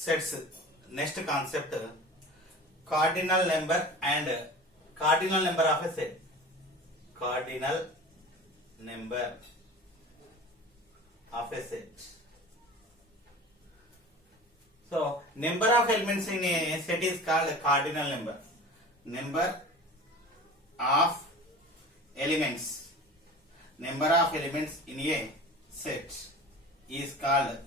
sets. Next concept, cardinal number and cardinal number of a set. Cardinal number of a set. So number of elements in a set is called cardinal number. Number of elements. Number of elements in a set is called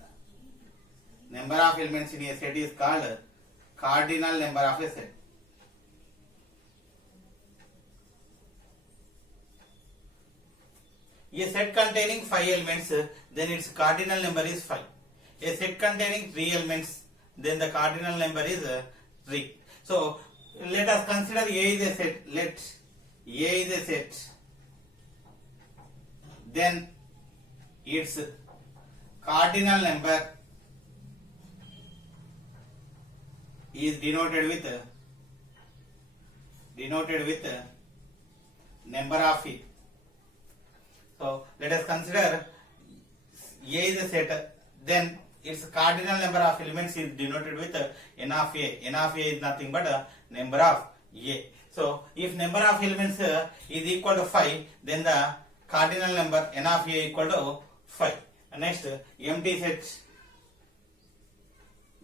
number of elements in a set is called cardinal number of a set. A set containing 5 elements, then its cardinal number is 5. A set containing 3 elements, then the cardinal number is 3. So let us consider A is a set. Let A is a set. Then its cardinal number is denoted with number of it. So let us consider A is a set, then its cardinal number of elements is denoted with n of A. N of A is nothing but number of A. So if number of elements is equal to 5, then the cardinal number n of A equal to 5. Next, empty set.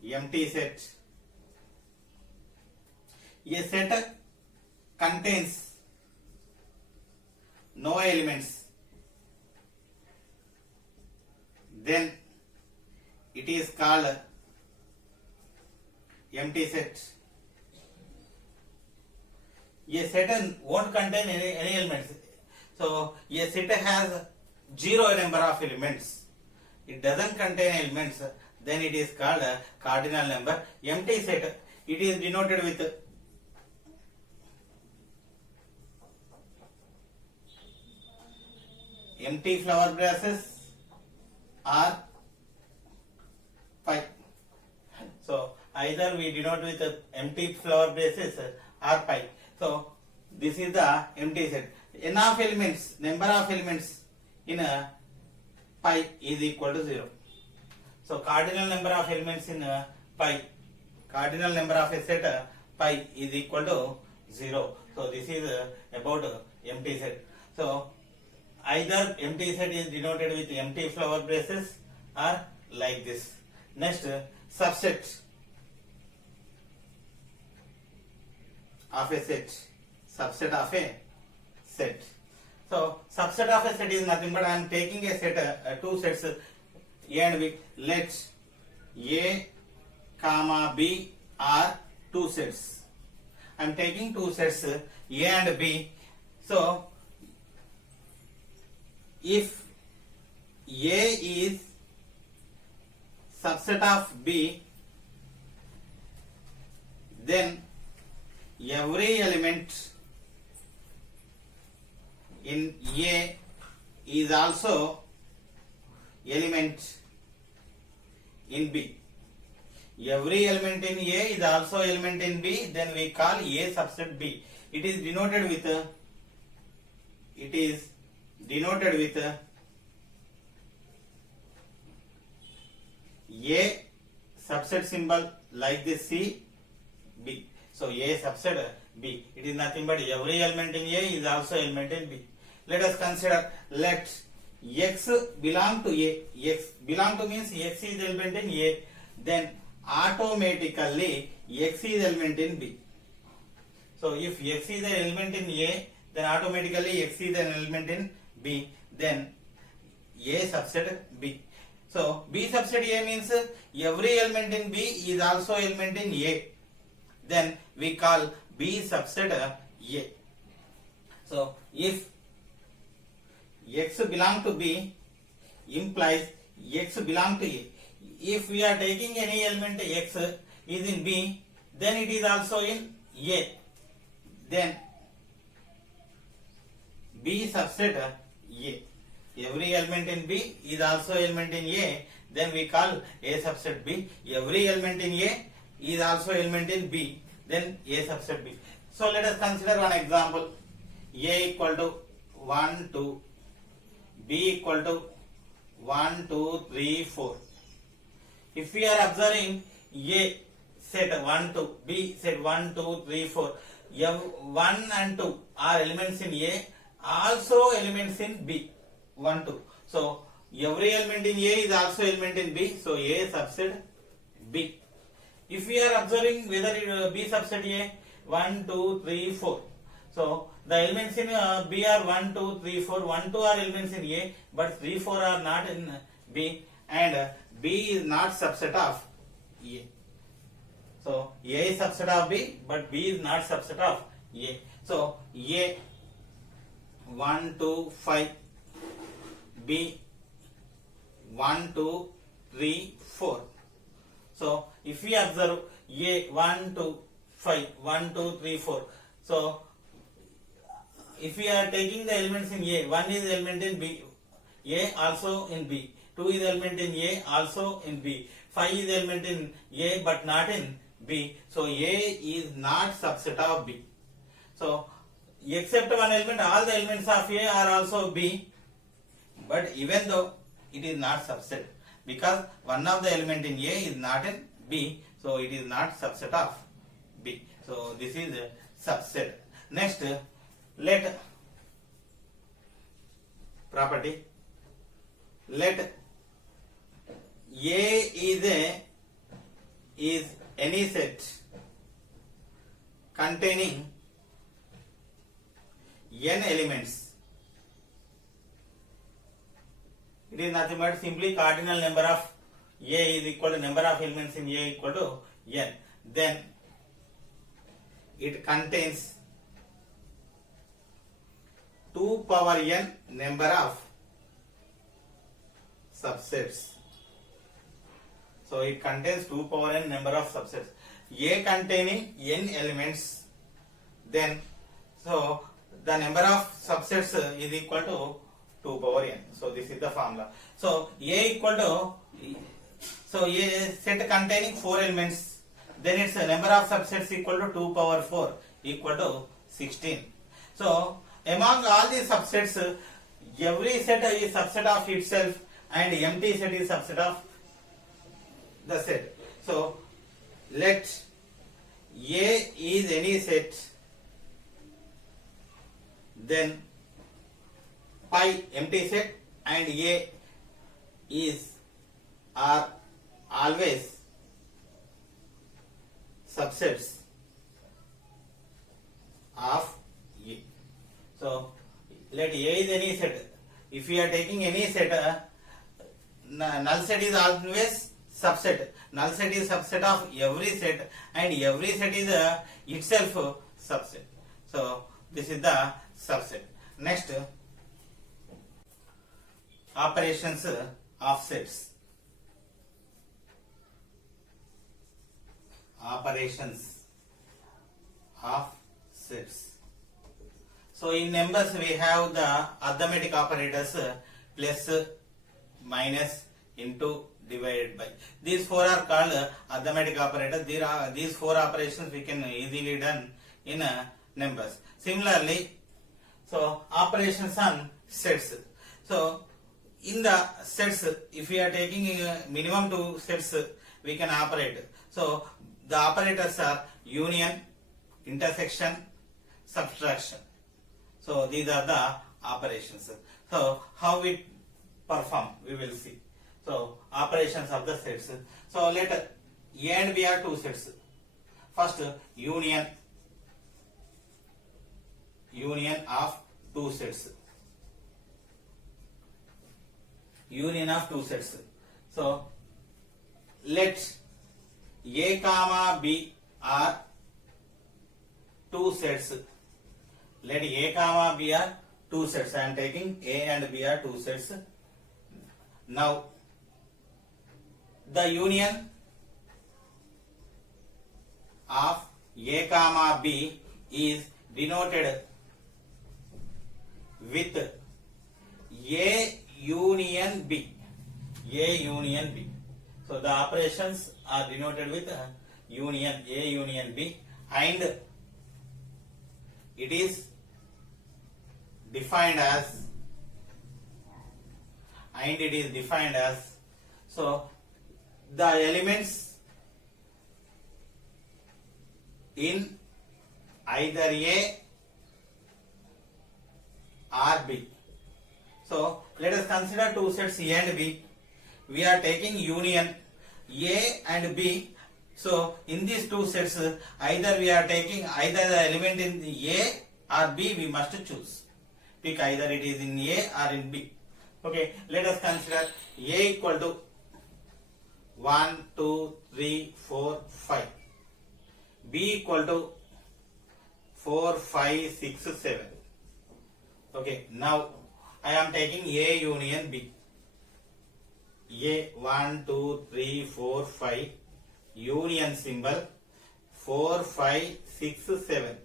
Empty set. A set contains no elements, then it is called empty set. A set won't contain any elements. So a set has 0 number of elements. It doesn't contain elements, then it is called cardinal number. Empty set, it is denoted with empty flower braces or pi. So either we denote with empty flower braces or pi. So this is the empty set. N of elements, number of elements in a pi is equal to 0. So cardinal number of elements in pi, cardinal number of a set pi is equal to 0. So this is about empty set. So either empty set is denoted with empty flower braces or like this. Next, subset of a set. Subset of a set. So subset of a set is nothing but I am taking a set, two sets A and B. Let A comma B are two sets. I am taking two sets A and B. So if A is subset of B, then every element in A is also element in B. Every element in A is also element in B, then we call A subset B. It is denoted with A subset symbol like this C B. So A subset B. It is nothing but every element in A is also element in B. Let us consider, let X belong to A. X belong to means X is element in A. Then automatically X is element in B. So if X is an element in A, then automatically X is an element in B. Then A subset B. So B subset A means every element in B is also element in A. Then we call B subset A. So if X belong to B implies X belong to A. If we are taking any element X is in B, then it is also in A. Then B subset A. Every element in B is also element in A, then we call A subset B. Every element in A is also element in B, then A subset B. So let us consider one example. A equal to 1, 2, B equal to 1, 2, 3, 4. If we are observing A set 1, 2, B set 1, 2, 3, 4. 1 and 2 are elements in A, also elements in B. 1, 2. So every element in A is also element in B. So A subset B. If we are observing whether B subset A, 1, 2, 3, 4. So the elements in B are 1, 2, 3, 4. 1, 2 are elements in A, but 3, 4 are not in B, and B is not subset of A. So A is subset of B, but B is not subset of A. So A 1, 2, 5, B 1, 2, 3, 4. So if we observe A 1, 2, 5, 1, 2, 3, 4. So if we are taking the elements in A, 1 is element in B, A also in B, 2 is element in A, also in B, 5 is element in A but not in B. So A is not subset of B. So except one element, all the elements of A are also B, but even though it is not subset, because one of the element in A is not in B, so it is not subset of B. So this is a subset. Next, let property, let A is any set containing n elements. It is nothing but simply cardinal number of A is equal to number of elements in A equal to n. Then it contains 2 power n number of subsets. So it contains 2 power n number of subsets. A containing n elements, then so the number of subsets is equal to 2 power n. So this is the formula. So A equal to, so A set containing 4 elements, then its number of subsets equal to 2 power 4 equal to 16. So among all these subsets, every set is subset of itself and empty set is subset of the set. So let A is any set, then pi empty set and A is are always subsets of A. So let A is any set. If we are taking any set, null set is always subset. Null set is subset of every set, and every set is itself subset. So this is the subset. Next, operations of sets. Operations of sets. So in numbers we have the arithmetic operators plus, minus, into, divided by. These 4 are called arithmetic operators. These 4 operations we can easily done in numbers. Similarly, so operations on sets. So in the sets, if we are taking minimum 2 sets, we can operate. So the operators are union, intersection, subtraction. So these are the operations. So how we perform, we will see. So operations of the sets. So let A and B are 2 sets. First, union of 2 sets. Union of 2 sets. So let A comma B are 2 sets. Let A comma B are 2 sets. I am taking A and B are 2 sets. Now the union of A comma B is denoted with A union B. A union B. So the operations are denoted with union, A union B, and it is defined as, so the elements in either A or B. So let us consider two sets A and B. We are taking union A and B. So in these two sets, either we are taking either the element in the A or B, we must choose. Pick either it is in A or in B. Okay, let us consider A equal to 1, 2, 3, 4, 5. B equal to 4, 5, 6, 7. Okay, now I am taking A union B. A 1, 2, 3, 4, 5. Union symbol 4, 5, 6, 7.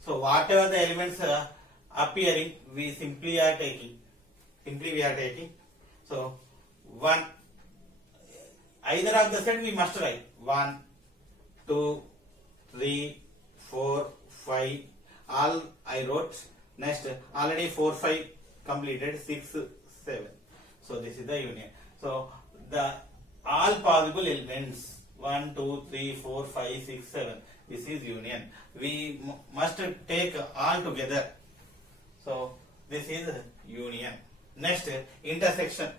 So whatever the elements are appearing, we simply are taking. So 1. Either of the set we must write 1, 2, 3, 4, 5. All I wrote. Next, already 4, 5 completed. 6, 7. So this is the union. So the all possible elements 1, 2, 3, 4, 5, 6, 7. This is union. We must take all together. So this is union. Next, intersection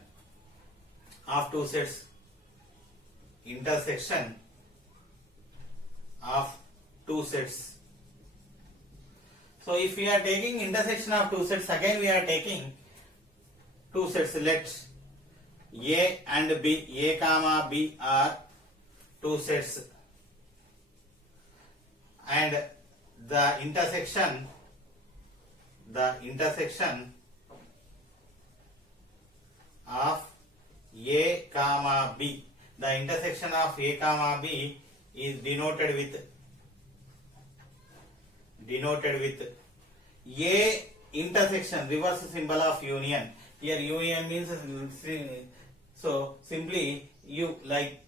of two sets. Intersection of two sets. So if we are taking intersection of two sets, again we are taking two sets. Let A and B, A comma B are two sets, and the intersection of A comma B, the intersection of A comma B is denoted with A intersection, reverse symbol of union. Here union means, so simply U, like,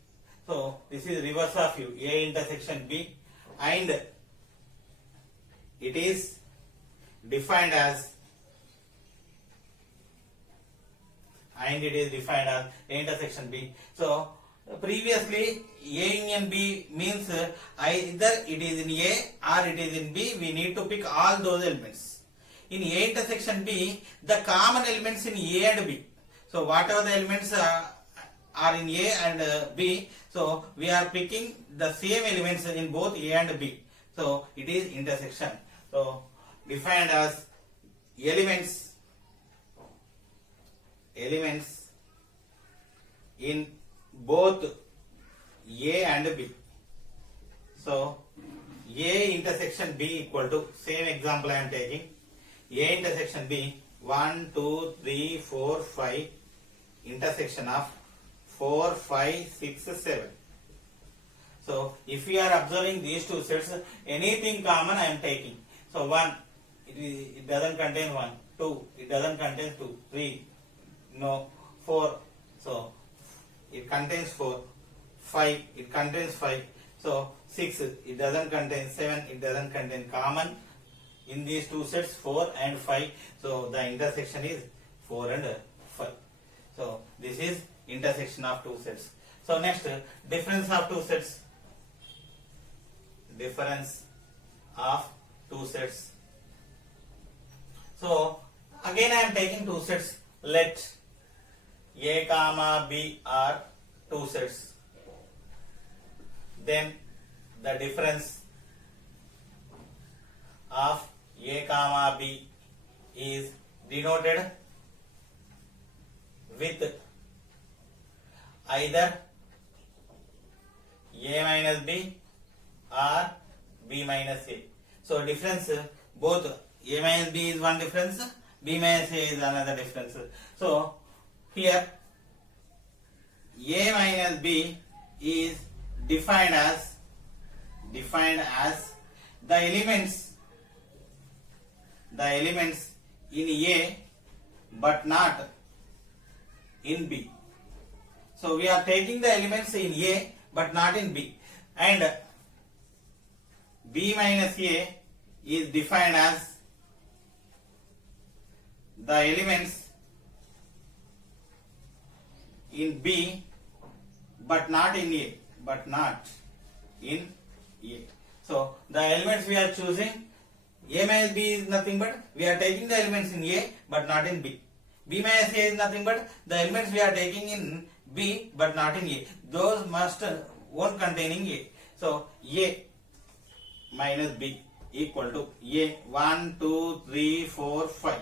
so this is reverse of U, A intersection B, and it is defined as A intersection B. So previously A union B means either it is in A or it is in B. We need to pick all those elements. In A intersection B, the common elements in A and B. So whatever the elements are in A and B, so we are picking the same elements in both A and B. So it is intersection. So defined as elements in both A and B. So A intersection B equal to, same example I am taking, A intersection B 1, 2, 3, 4, 5, intersection of 4, 5, 6, 7. So if we are observing these two sets, anything common I am taking. So 1, it doesn't contain 1, 2, it doesn't contain 2, 3, no, 4, so it contains 4, 5, it contains 5, so 6, it doesn't contain 7, it doesn't contain common. In these two sets 4 and 5, so the intersection is 4 and 5. So this is intersection of two sets. So next, difference of two sets. Difference of two sets. So again I am taking two sets. Let A comma B are two sets. Then the difference of A comma B is denoted with either A minus B or B minus A. So difference, both A minus B is one difference, B minus A is another difference. So here A minus B is defined as the elements in A but not in B. So we are taking the elements in A but not in B, and B minus A is defined as the elements in B but not in A, So the elements we are choosing, A minus B is nothing but we are taking the elements in A but not in B. B minus A is nothing but the elements we are taking in B but not in A. Those won't containing A. So A minus B equal to A 1, 2, 3, 4, 5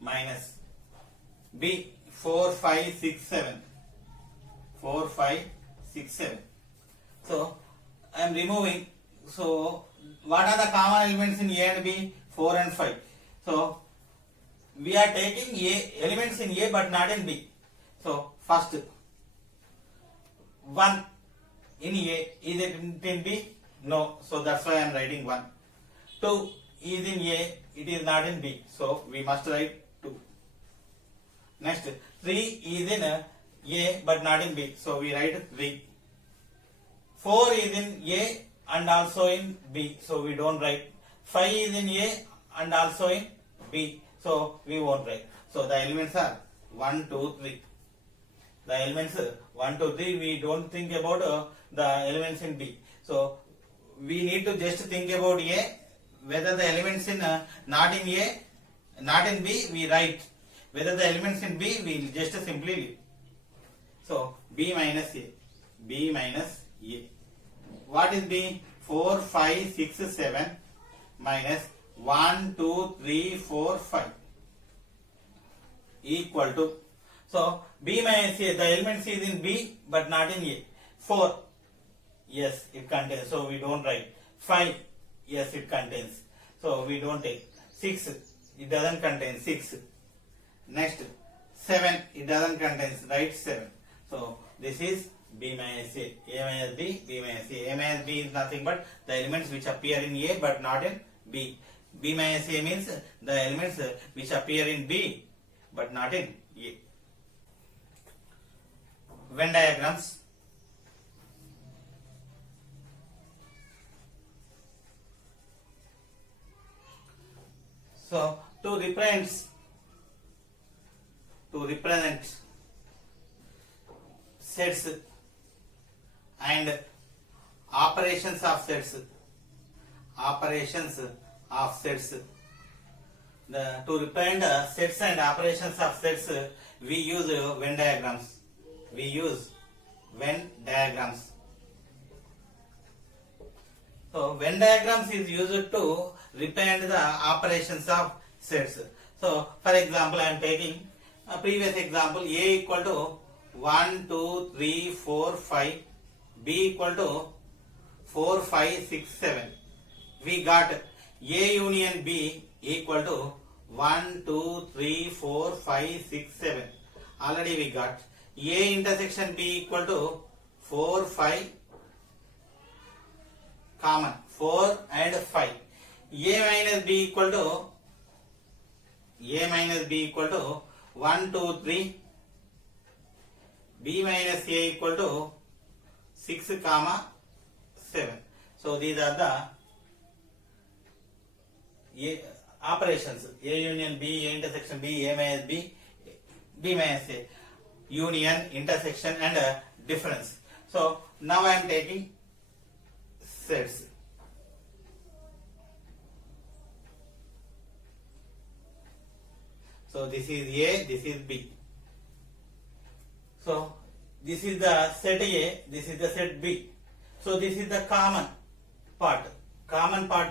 minus B 4, 5, 6, 7. 4, 5, 6, 7. So I am removing. So what are the common elements in A and B? 4 and 5. So we are taking A elements in A but not in B. So first 1 in A, is it in B? No. So that's why I am writing 1. 2 is in A, it is not in B. So we must write 2. Next 3 is in A but not in B. So we write 3. 4 is in A and also in B. So we don't write. 5 is in A and also in B. So we won't write. So the elements are 1, 2, 3. The elements 1, 2, 3. We don't think about the elements in B. So we need to just think about A. Whether the elements in not in A, not in B, we write. Whether the elements in B, we just simply leave. So B minus A. B minus A. What is B? 4, 5, 6, 7 minus 1, 2, 3, 4, 5 equal to. So B minus A, the elements is in B but not in A. 4, yes, it contains. So we don't write. 5, yes, it contains. So we don't take. 6, it doesn't contain. 6. Next 7, it doesn't contain. Write 7. So this is B minus A. A minus B, B minus A. A minus B is nothing but the elements which appear in A but not in B. B minus A means the elements which appear in B but not in A. Venn diagrams. So to represent sets and operations of sets. To represent sets and operations of sets, we use Venn diagrams. So Venn diagrams is used to represent the operations of sets. So for example, I am taking a previous example. A equal to 1, 2, 3, 4, 5. B equal to 4, 5, 6, 7. We got A union B equal to 1, 2, 3, 4, 5, 6, 7. Already we got A intersection B equal to 4, 5 common. 4 and 5. A minus B equal to 1, 2, 3. B minus A equal to 6, 7. So these are the operations. A union B, A intersection B, A minus B, B minus A. Union, intersection and difference. So now I am taking sets. So this is A, this is B. So this is the set A, this is the set B. So this is the common part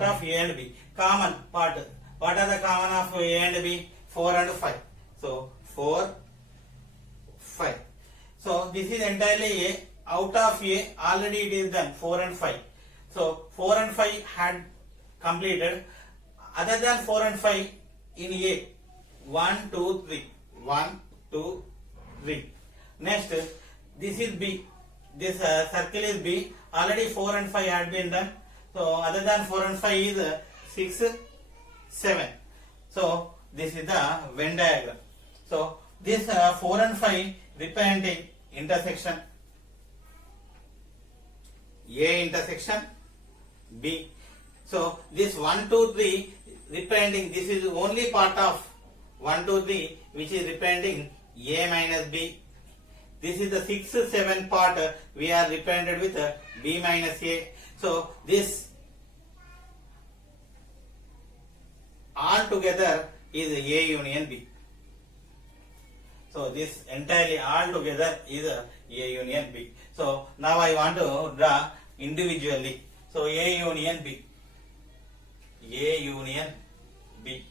of A and B. Common part. What are the common of A and B? 4 and 5. So 4, 5. So this is entirely A. Out of A, already it is done. 4 and 5. So 4 and 5 had completed. Other than 4 and 5 in A, 1, 2, 3. 1, 2, 3. Next, this is B. This circle is B. Already 4 and 5 had been done. So other than 4 and 5 is 6, 7. So this is the Venn diagram. So this 4 and 5 representing intersection A intersection B. So this 1, 2, 3 representing, this is only part of 1, 2, 3 which is representing A minus B. This is the 6, 7 part we are represented with B minus A. So this all together is A union B. So this entirely all together is A union B. So now I want to draw individually. So A union B. A union B.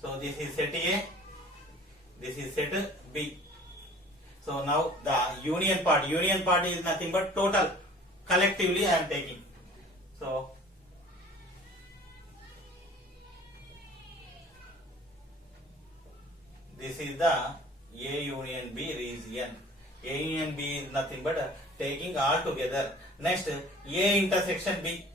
So this is set A. This is set B. So now the union part is nothing but total. Collectively I am taking. So this is the A union B region. A union B is nothing but taking all together. Next, A intersection B.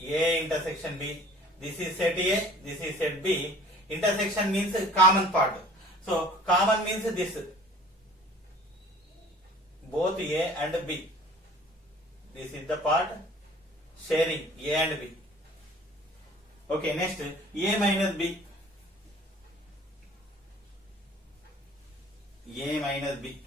A intersection B. This is set A, this is set B. Intersection means common part. So common means this. Both A and B. This is the part sharing A and B. Okay, next A minus B. A minus B.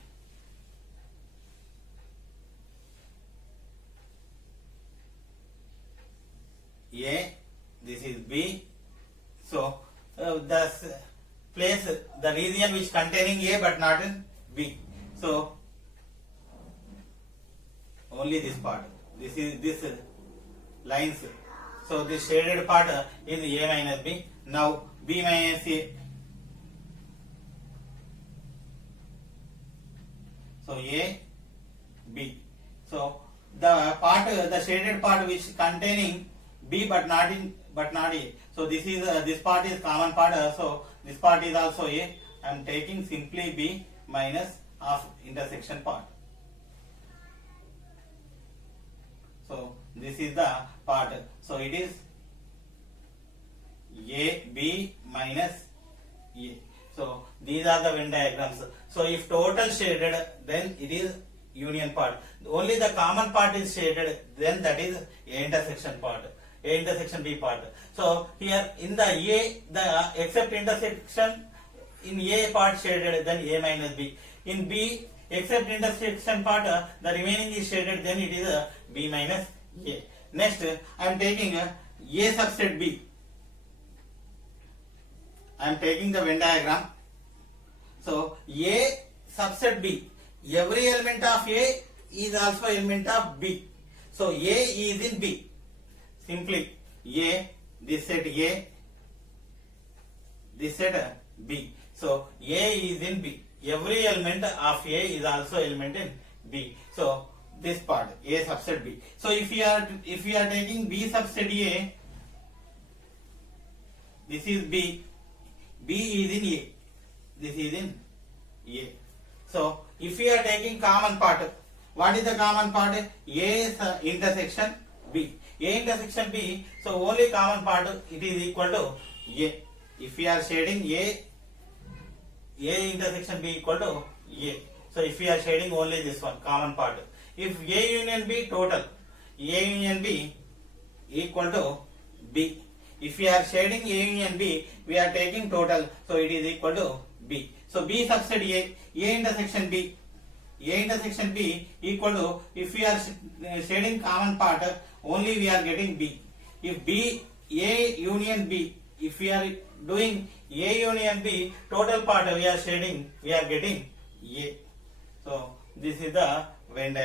A, this is B. So the place, the region which containing A but not in B. So only this part. This is this lines. So this shaded part is A minus B. Now B minus A. So A, B. So the part, the shaded part which containing B but not A. So this is this part is common part. So this part is also A. I am taking simply B minus of intersection part. So this is the part. So it is A, B minus A. So these are the Venn diagrams. So if total shaded, then it is union part. Only the common part is shaded, then that is A intersection part. A intersection B part. So here in the A, the except intersection in A part shaded, then A minus B. In B, except intersection part, the remaining is shaded, then it is B minus A. Next, I am taking A subset B. I am taking the Venn diagram. So A subset B. Every element of A is also element of B. So A is in B. Simply A, this set A, this set B. So A is in B. Every element of A is also element in B. So this part A subset B. So if we are taking B subset A, this is B. B is in A. This is in A. So if we are taking common part, what is the common part? A intersection B. A intersection B. So only common part, it is equal to A. If we are shading A intersection B equal to A. So if we are shading only this one common part. If A union B total, A union B equal to B. If we are shading A union B, we are taking total, so it is equal to B. So B subset A intersection B. A intersection B equal to, if we are shading common part, only we are getting B. If B, A union B, if we are doing A union B, total part we are shading, we are getting A. So this is the Venn diagram.